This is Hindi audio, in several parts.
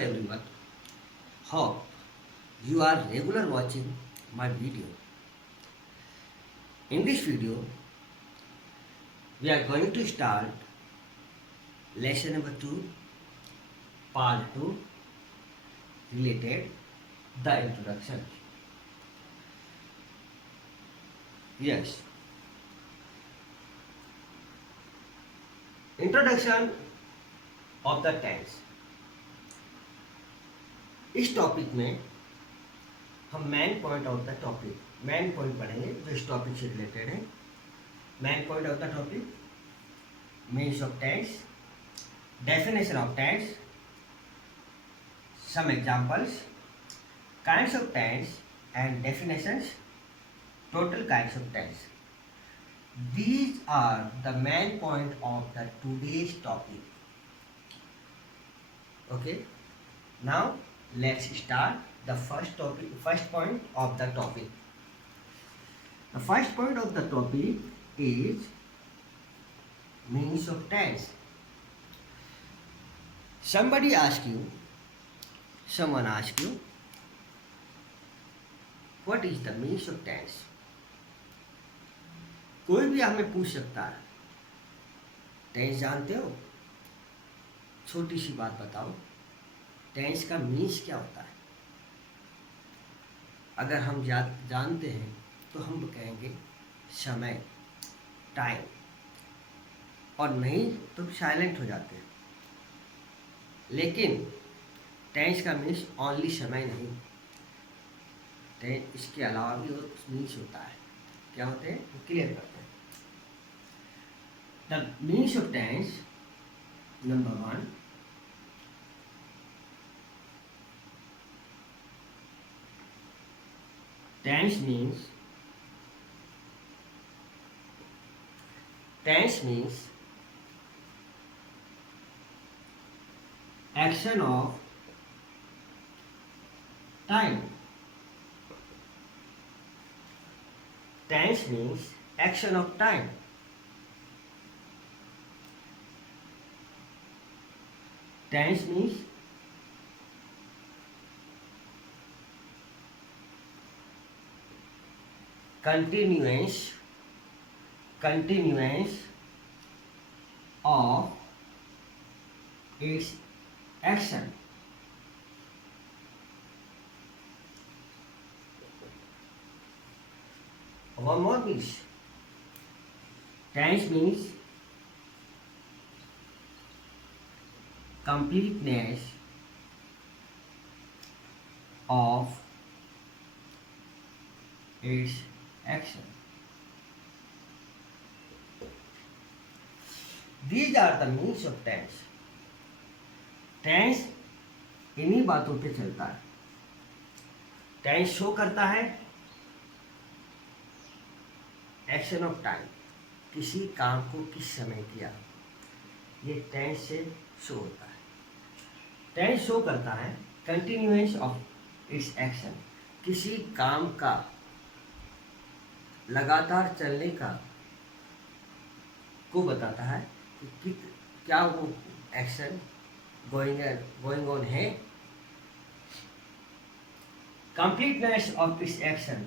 Everyone, hope you are regular watching my video. In this video, we are going to start lesson number 2, part 2, related the introduction. Yes, introduction of the tense. इस टॉपिक में हम main point of the topic main point पढ़ेंगे जो इस टॉपिक से रिलेटेड है. Main point of the topic, means of tense, definition of tense, some examples, kinds of tense and definitions, total kinds of tense. These are the main point of the today's topic. Okay, now let's start the first point of the topic. The first point of the topic is means of tense. Someone asks you, what is the means of tense? कोई भी हमें पूछ सकता है, टेंस जानते हो? छोटी सी बात बताओ, टेंस का मीन्स क्या होता है? अगर हम जानते हैं तो हम कहेंगे समय, टाइम, और नहीं तो साइलेंट हो जाते हैं. लेकिन टेंस का मीन्स ओनली समय नहीं, टेंस इसके अलावा भी मीन्स होता है. क्या होते हैं वो क्लियर करते हैं. The means of tense, number 1, tense means action of time. Tense means action of time. Tense means continuance of its action. One more means tense means completeness of its action. These are the means of tense. Tense इन्हीं बातों पे चलता है. टेंस शो करता है एक्शन ऑफ टाइम, किसी काम को किस समय किया, ये टेंस से शो होता है. टेंस शो करता है कंटिन्यूएंस ऑफ इट्स एक्शन, किसी काम का लगातार चलने का को बताता है कि क्या वो एक्शन गोइंग ऑन है. कंप्लीटनेस ऑफ इस एक्शन,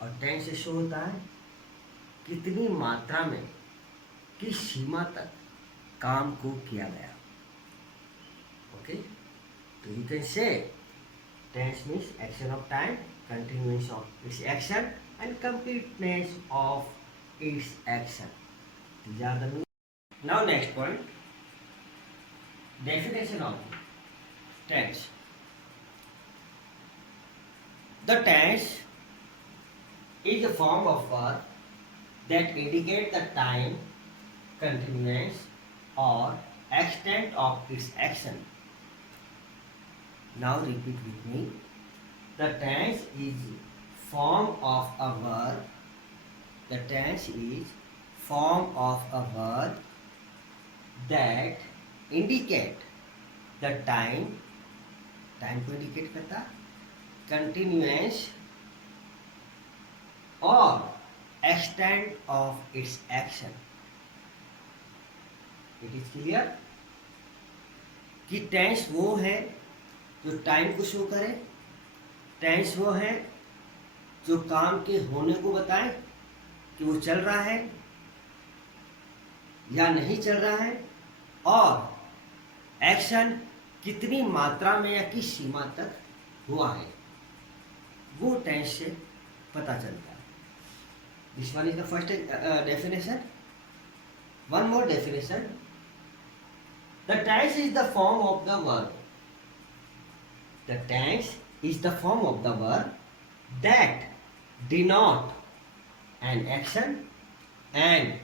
और टेंस से शो होता है कितनी मात्रा में, किस सीमा तक काम को किया गया. ओके, तो you can say tense means action of time, continuance of its action and completeness of its action. These are the meaning. Now next point, definition of tense. The tense is a form of verb that indicate the time, continuance or extent of its action. Now repeat with me. The tense is form of a verb. The tense is form of a verb that indicate the time को indicate करता, continuance और extent of its action. It is clear कि टेंस वो है जो टाइम को शो करे। टेंस वो है जो काम के होने को बताए कि वो चल रहा है या नहीं चल रहा है, और एक्शन कितनी मात्रा में या किस सीमा तक हुआ है, वो टेंस से पता चलता है। This one is the first definition. One more definition, the tense is the form of the verb. The tense is the form of the verb that denote an action and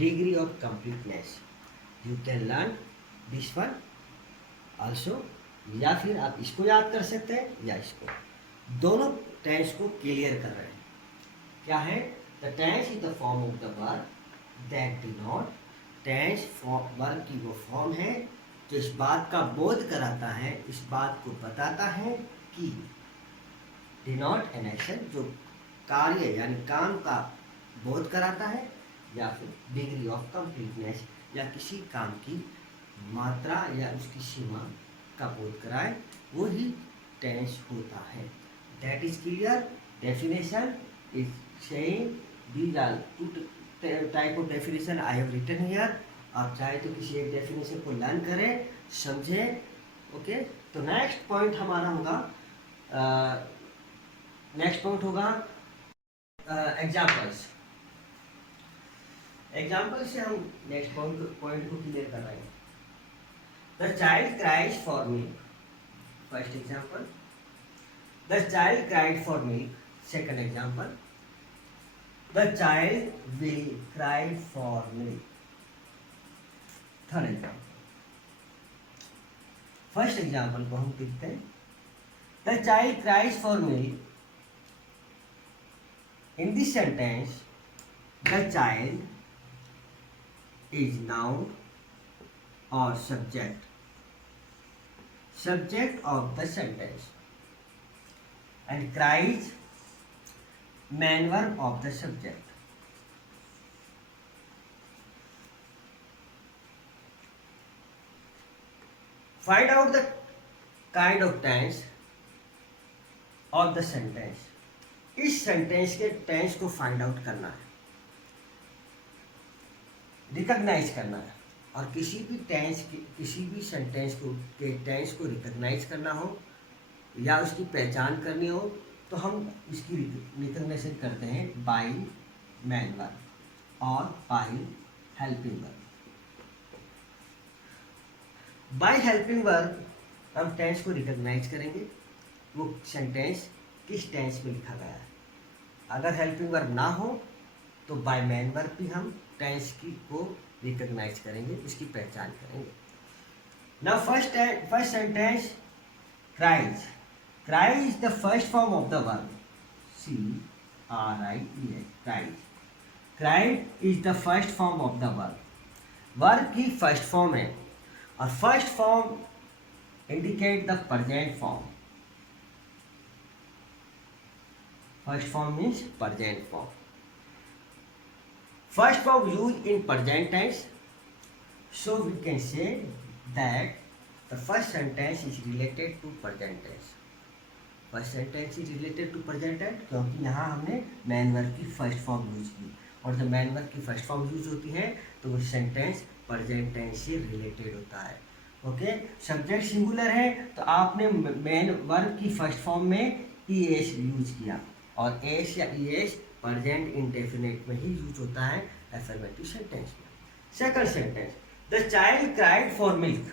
degree of completeness. You can learn this one also, या फिर आप इसको याद कर सकते हैं या इसको, दोनों टेंस को क्लियर कर रहे हैं। क्या है? The tense is the form of the verb that denote. Tense verb की वो फॉर्म है जो इस बात का बोध कराता है, इस बात को बताता है कि डिनोट एन एक्शन, जो कार्य यानी काम का बोध कराता है, या फिर डिग्री ऑफ कंप्लीटनेस, या किसी काम की मात्रा या उसकी सीमा का बोध कराए, वो ही टेंस होता है। That is clear. Definition is saying these are two type of definition I have written here. आप चाहे तो किसी एक डेफिनेशन को लर्न करें, समझें। ओके, तो नेक्स्ट पॉइंट हमारा होगा एग्जाम्पल्स। एग्जाम्पल से हम नेक्स्ट पॉइंट को क्लियर कर रहे हैं। The child cries for milk. First example, the child cried for milk. Second example, the child will cry for milk. Third example, first example को हम लिखते हैं, the child cries for milk. In this sentence, the child is noun or subject. Subject of the sentence. And cries, main verb of the subject. Find out the kind of tense of the sentence. इस सेंटेंस के टेंस को फाइंड आउट करना है, रिकॉग्नाइज करना है। और किसी भी सेंटेंस को के टेंस को रिकॉग्नाइज करना हो या उसकी पहचान करनी हो, तो हम इसकी रिकॉग्निशन करते हैं बाय मेन वर्ब और bye helping verb. Bye helping verb हम टेंस को रिकॉग्नाइज करेंगे, वो सेंटेंस किस टेंस में लिखा गया है। अगर हेल्पिंग वर्ब ना हो तो बाय मेन वर्ब भी हम टेंस की को रिकॉग्नाइज करेंगे, उसकी पहचान करेंगे। Now first sentence, cries. Cries is the first form of the verb, CRIE, cries. Cried is the first form of the verb. Verb की फर्स्ट फॉर्म है, और first form indicate the present form. First form means present form. First form used in present tense, so we can say that the first sentence is related to present tense. First sentence is related to present tense क्योंकि यहाँ हमने main verb की first form यूज की, और जब main verb की first form यूज होती है तो वो sentence present tense से related होता है। ओके, सब्जेक्ट सिंगुलर है तो आपने main verb की first form में ES यूज किया, और एस या ईएस प्रेजेंट इंडेफिनिट में ही यूज होता है अफर्मेटिव सेंटेंस में। Second sentence, the child cried for milk.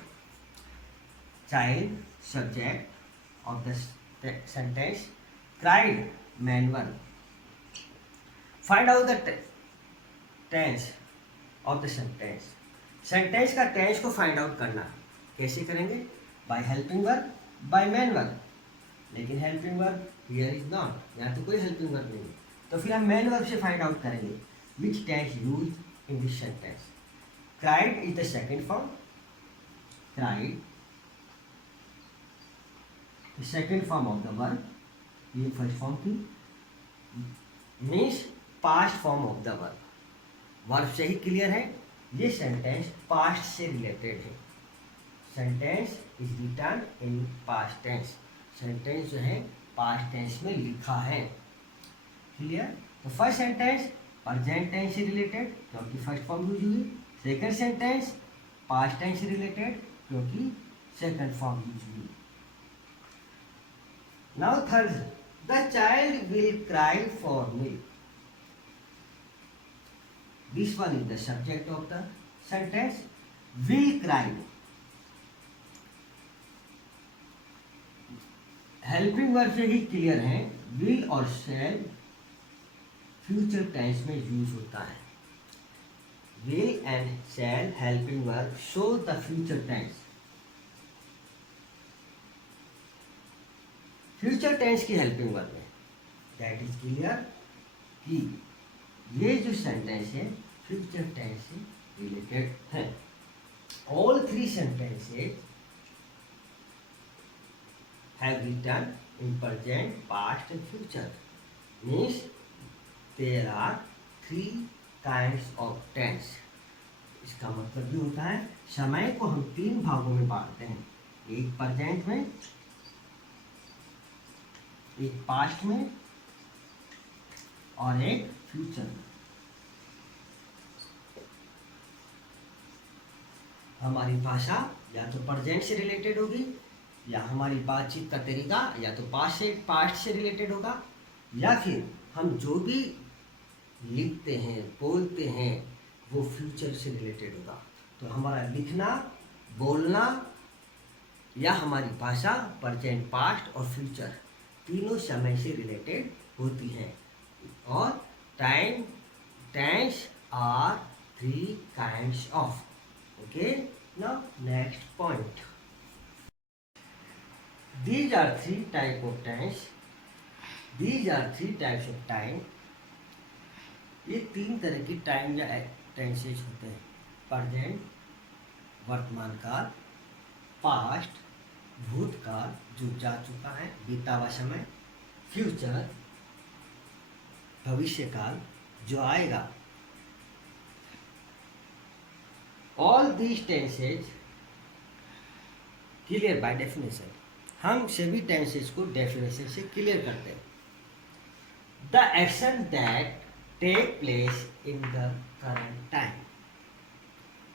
Child subject of the sentence, cried main verb. Find out the tense of the sentence. Sentence का टेंस को फाइंड आउट करना कैसे करेंगे? By helping verb, by main verb. लेकिन helping verb here is not, यहाँ तो कोई हेल्पिंग वर्ब नहीं है, तो फिर हम मेन वर्ब से फाइंड आउट करेंगे which tense used in this sentence. Cried is the second form, cried the second form of the verb, ये फर्स्ट फॉर्म थी, means past form of the verb. Verb से ही क्लियर है, ये सेंटेंस पास्ट से रिलेटेड है। Sentence is written in past tense, sentence जो है पास्ट टेंस में लिखा है। क्लियर? तो फर्स्ट सेंटेंस प्रेजेंट टेंस से रिलेटेड क्योंकि फर्स्ट फॉर्म यूज हुई। सेकंड सेंटेंस पास्ट टेंस से रिलेटेड क्योंकि सेकंड फॉर्म यूज हुई। Now third, the child will cry for milk, this one is the subject of the sentence. Will cry, helping verb से ही क्लियर है, विल और शैल फ्यूचर टेंस में यूज होता है। Will and shall helping verb show the future tense. Future tense की हेल्पिंग वर्ब है, दैट इज क्लियर कि ये जो सेंटेंस है फ्यूचर टेंस से रिलेटेड है। All three sentences have written in present, past and future, means there are three kinds of tense। इसका मतलब ये होता है समय को हम तीन भागों में बांटते हैं, एक प्रेजेंट में, एक पास्ट में और एक फ्यूचर में। हमारी भाषा या तो प्रेजेंट से रिलेटेड होगी या हमारी बातचीत का तरीका या तो पास्ट से रिलेटेड होगा, या फिर हम जो भी लिखते हैं बोलते हैं वो फ्यूचर से रिलेटेड होगा। तो हमारा लिखना बोलना या हमारी भाषा प्रेजेंट पास्ट और फ्यूचर तीनों समय से रिलेटेड होती हैं। और time tense are three kinds of. Okay, now next point, these are three type of tense, these are three types of time। ये तीन तरह की टाइम या टेंसेज होते हैं, प्रेजेंट वर्तमान काल, पास्ट भूतकाल जो जा चुका है बीता हुआ समय, फ्यूचर भविष्य काल जो आएगा। All these tenses clear by definition, हम सभी टेंसेस को डेफिनेशन से क्लियर करते हैं। The action that take place in the current time,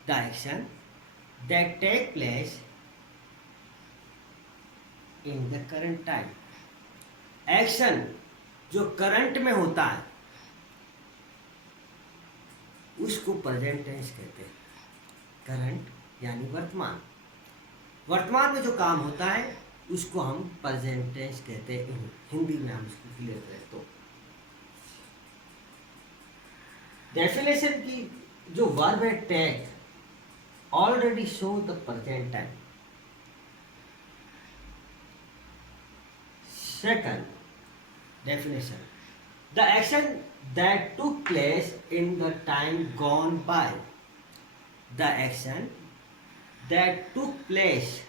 the action that take place in the current time, action जो करंट में होता है उसको प्रेजेंट टेंस कहते हैं। करंट यानी वर्तमान, वर्तमान में जो काम होता है उसको हम प्रेजेंट टेंस कहते हैं। हिंदी में हम इसको क्लियर करें तो डेफिनेशन की जो वर्ब है take already show the present time. Second definition, the action that took place in the time gone by, the action that took place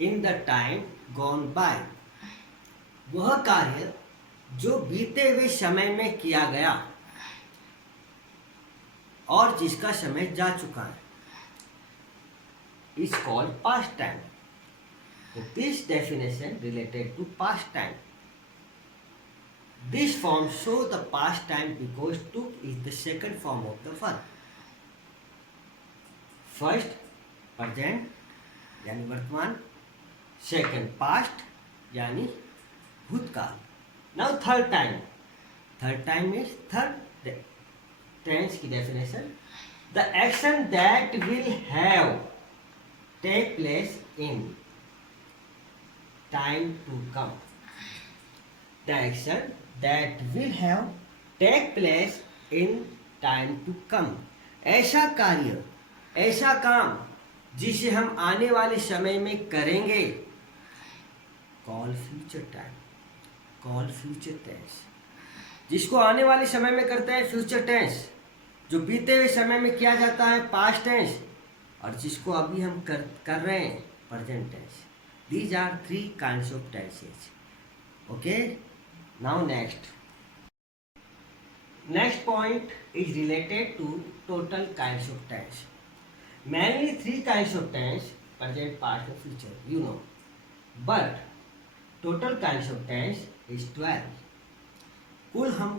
in the time gone by, वह कार्य जो बीते हुए समय में किया गया और जिसका समय जा चुका है, is called past time. This definition related to past time, this form show the past time because took is the second form of the verb. First present यानी वर्तमान, सेकंड पास्ट यानी भूतकाल। Now third time is third tense की definition, the action that will have take place in time to come, the action that will have take place in time to come, ऐसा कार्य ऐसा काम जिसे हम आने वाले समय में करेंगे, call future time, call future tense. जिसको आने वाले समय में करते हैं फ्यूचर टेंस, जो बीते हुए समय में किया जाता है पास्ट टेंस, और जिसको अभी हम कर रहे हैं present tense. These are three kinds of tenses. Okay, now next point is related to total kinds of tense. mainly three kinds of tense: present, past and future, you know, but total kinds of tense is 12. कुल हम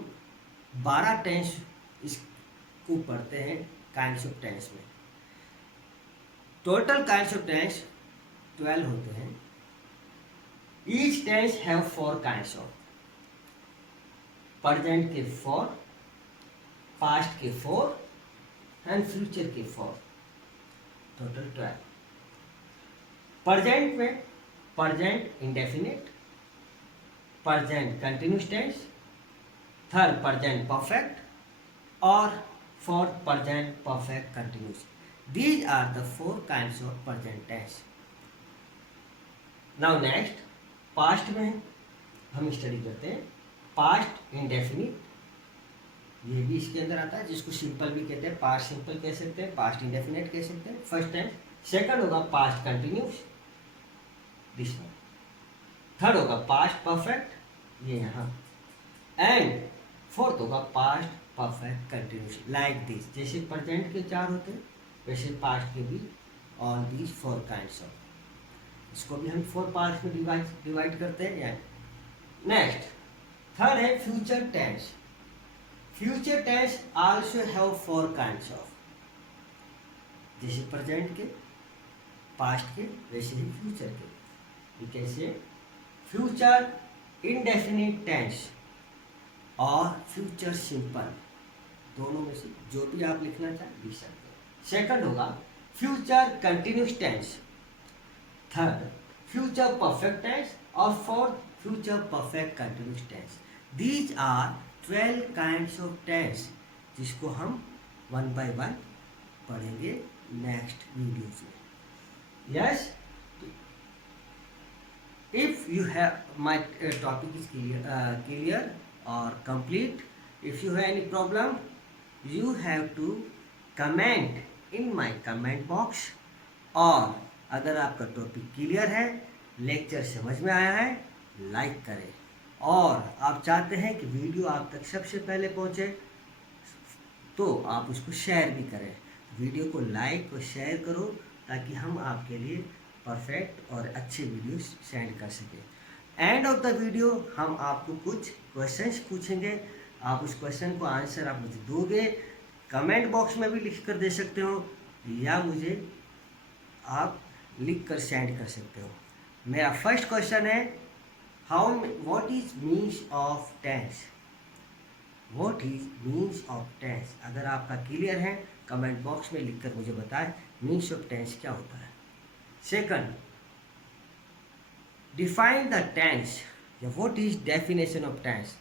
12 टेंस इसको पढ़ते हैं काइंड्स ऑफ टेंस में। टोटल काइंड्स ऑफ टेंस 12 होते हैं। Each tense have 4 kinds of, present के 4, पास्ट के 4 एंड फ्यूचर के 4, टोटल 12। प्रेजेंट में present indefinite, present continuous tense, third present perfect और fourth present perfect continuous. These are the 4 kinds of present tense. Now next, past में हम स्टडी करते हैं पास्ट इंडेफिनिट, ये भी इसके अंदर आता है, जिसको सिंपल भी कहते हैं, पास्ट सिंपल कह सकते हैं, पास्ट इंडेफिनिट कह सकते हैं, फर्स्ट टेंस। सेकंड होगा past continuous, this one. Third होगा पास्ट परफेक्ट, ये यहाँ, एंड फोर्थ होगा past perfect continuous, like this. जैसे प्रेजेंट के 4 होते हैं वैसे पास्ट के भी ऑल दीज 4 काइंड्स ऑफ। इसको भी हम 4 पार्ट्स में डिवाइड करते हैं। नेक्स्ट, थर्ड है future tense. Future tense also have 4 kinds of. जैसे प्रेजेंट के, पास्ट के, वैसे ही फ्यूचर के। कैसे? फ्यूचर इंडेफिनिट टेंस और फ्यूचर सिंपल, दोनों में से जो भी आप लिखना चाहें लिख सकते हैं। सेकंड होगा future continuous tense, third future perfect tense और fourth future perfect continuous tense. These are 12 kinds of tense, जिसको हम 1 by 1 पढ़ेंगे नेक्स्ट वीडियोज में। Yes, if you have my topic is clear or complete, if you have any problem you have to comment in my comment box, और अगर आपका टॉपिक क्लियर है, लेक्चर समझ में आया है, लाइक करें, और आप चाहते हैं कि वीडियो आप तक सबसे पहले पहुंचे तो आप उसको शेयर भी करें। वीडियो को लाइक और शेयर करो ताकि हम आपके लिए परफेक्ट और अच्छे वीडियो सेंड कर सकें। एंड ऑफ द वीडियो हम आपको कुछ क्वेश्चंस पूछेंगे, आप उस क्वेश्चन को आंसर आप मुझे दोगे, कमेंट बॉक्स में भी लिख कर दे सकते हो या मुझे आप लिख कर सेंड कर सकते हो। मेरा फर्स्ट क्वेश्चन है, what is means of tense. What is means of tense, अगर आपका क्लियर है कमेंट बॉक्स में लिख कर मुझे बताएं मीन्स ऑफ टेंस क्या होता है। सेकंड, डिफाइन द टेंस, या what is definition of tense.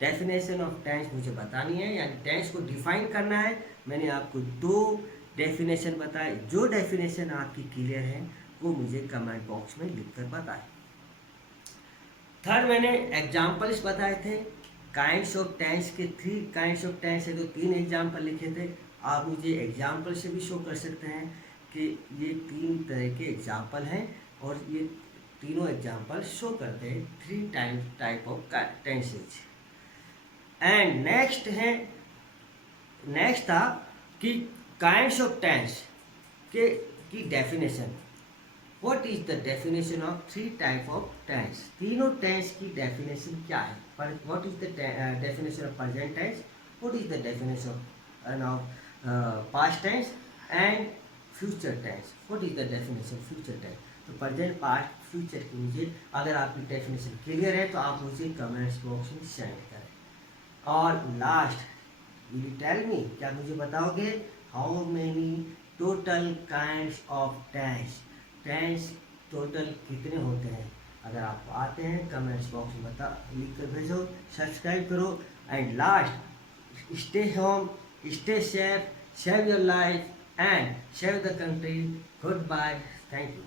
Definition of tense मुझे बतानी है, यानी टेंस को डिफाइन करना है। मैंने आपको 2 डेफिनेशन बताए, जो डेफिनेशन आपकी क्लियर है वो मुझे कमेंट बॉक्स में लिख कर बताएं। थर्ड, मैंने एग्जाम्पल्स बताए थे काइंड्स ऑफ टेंस के। 3 काइंड्स ऑफ टेंस है तो 3 एग्जाम्पल लिखे थे। आप मुझे एग्जाम्पल से भी शो कर सकते हैं कि ये 3 तरह के एग्जाम्पल हैं और ये तीनों एग्जाम्पल शो करते हैं 3 type of tenses. And next था कि काइंड्स ऑफ टेंस के की definition. What is the definition of 3 type of tense. तीनों टेंस की डेफिनेशन क्या है। What is the definition of present tense, what is the definition of past tense and future tense, what is the definition future tense. तो प्रेजेंट, पास्ट, फ्यूचर की मुझे, अगर आपकी डेफिनेशन क्लियर है तो आप मुझे कमेंट्स बॉक्स में सेंड करें। और last, will you tell me, क्या मुझे बताओगे how many total kinds of tense. Tense total कितने होते हैं। अगर आपको आते हैं कमेंट्स बॉक्स में लिख कर भेजो, सब्सक्राइब करो। And last, stay home, stay safe, save your life and save the country. Goodbye. Thank you.